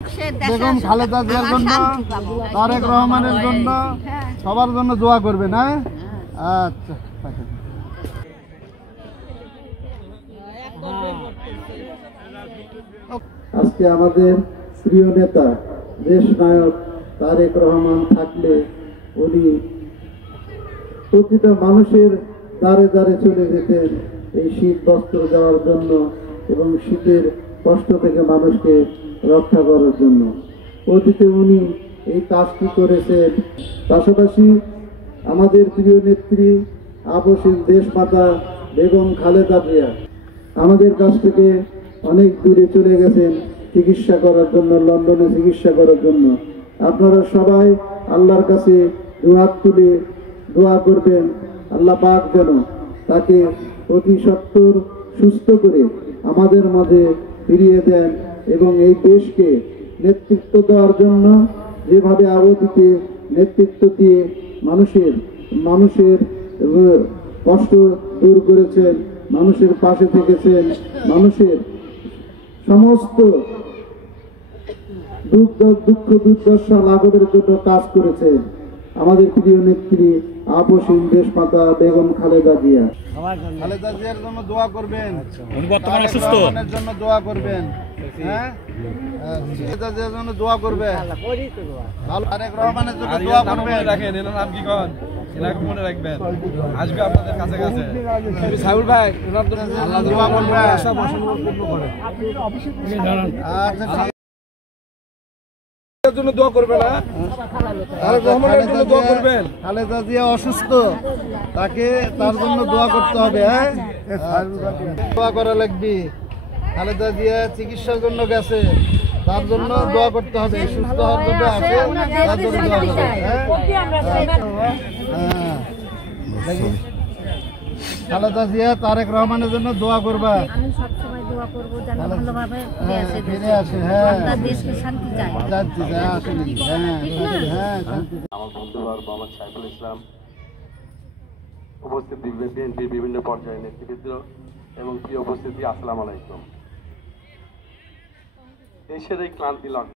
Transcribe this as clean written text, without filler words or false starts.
বেগম খালেদা জিয়ার জন্য, তারেক রহমানের জন্য, সবার জন্য দোয়া করবেন। হ্যাঁ, আচ্ছা। আজকে আমাদের প্রিয় নেতা দেশ নায়ক তারেক রহমান থাকলে উনি প্রতিটা মানুষের দ্বারে দ্বারে চলে যেতেন এই শীত বস্ত্র দেওয়ার জন্য এবং শীতের কষ্ট থেকে মানুষকে রক্ষা করার জন্য। অতীতে উনি এই কাজটি করেছেন। পাশাপাশি আমাদের প্রিয় নেত্রী আপসীন দেশমাতা বেগম খালেদা জিয়া আমাদের কাছ থেকে অনেক দূরে চলে গেছেন চিকিৎসা করার জন্য, লন্ডনে চিকিৎসা করার জন্য। আপনারা সবাই আল্লাহর কাছে দুহাত তুলে দোয়া করবেন, আল্লাহ পাক যেন তাকে অতি সত্বর সুস্থ করে আমাদের মাঝে ফিরিয়ে দেন এবং এই দেশকে নেতৃত্ব দেওয়ার জন্য যেভাবে অতীতে নেতৃত্ব দিয়ে মানুষের কষ্ট দূর করেছেন, মানুষের পাশে থেকেছেন, মানুষের সমস্ত দুঃখ দুর্দশা লাঘবের জন্য কাজ করেছেন আমাদের প্রিয় নেত্রী আপসীন দেশমাতা বেগম খালেদা জিয়া। খালেদা জিয়ার জন্য দোয়া করবেন, উনি বর্তমানে অসুস্থ, এর জন্য দোয়া করবেন। হ্যাঁ, খালেদা জিয়ার জন্য দোয়া করবেন, তারেক রহমানের জন্য দোয়া করবেন। রাখেন এর নাম কি কোন এলাকা মনে রাখবেন, আসবে আপনাদের কাছে কাছে। সাইবুল ভাই ওনার জন্য আল্লাহ দোয়া করবেন। আশা বসন পূর্ণ করেন। আচ্ছা, জন্য দোয়া করবেন। তারেক রহমানের জন্য দোয়া করবেন। খালেদা জিয়া অসুস্থ, তার জন্য দোয়া করতে হবে। হ্যাঁ, দোয়া করা লাগবে। খালেদা জিয়া চিকিৎসার জন্য গেছে, তার জন্য দোয়া করতে হবে। সুস্থ হওয়ার জন্য আসে, তার জন্য দোয়া করবে। হ্যাঁ, খালেদা জিয়া তারেক রহমানের জন্য দোয়া করবা। আমি সবসময় দোয়া করবো যেন ভালোভাবে ফিরে আসে। হ্যাঁ, দেশকে শান্তি চাই। আমার বন্ধুবর মোহাম্মদ সাইফুল ইসলাম, উপস্থিত বিএনপির বিভিন্ন পর্যায়ে নেতৃবৃন্দ এবং প্রিয় উপস্থিতি, আসসালামু আলাইকুম। দেশের এই ক্লান্তি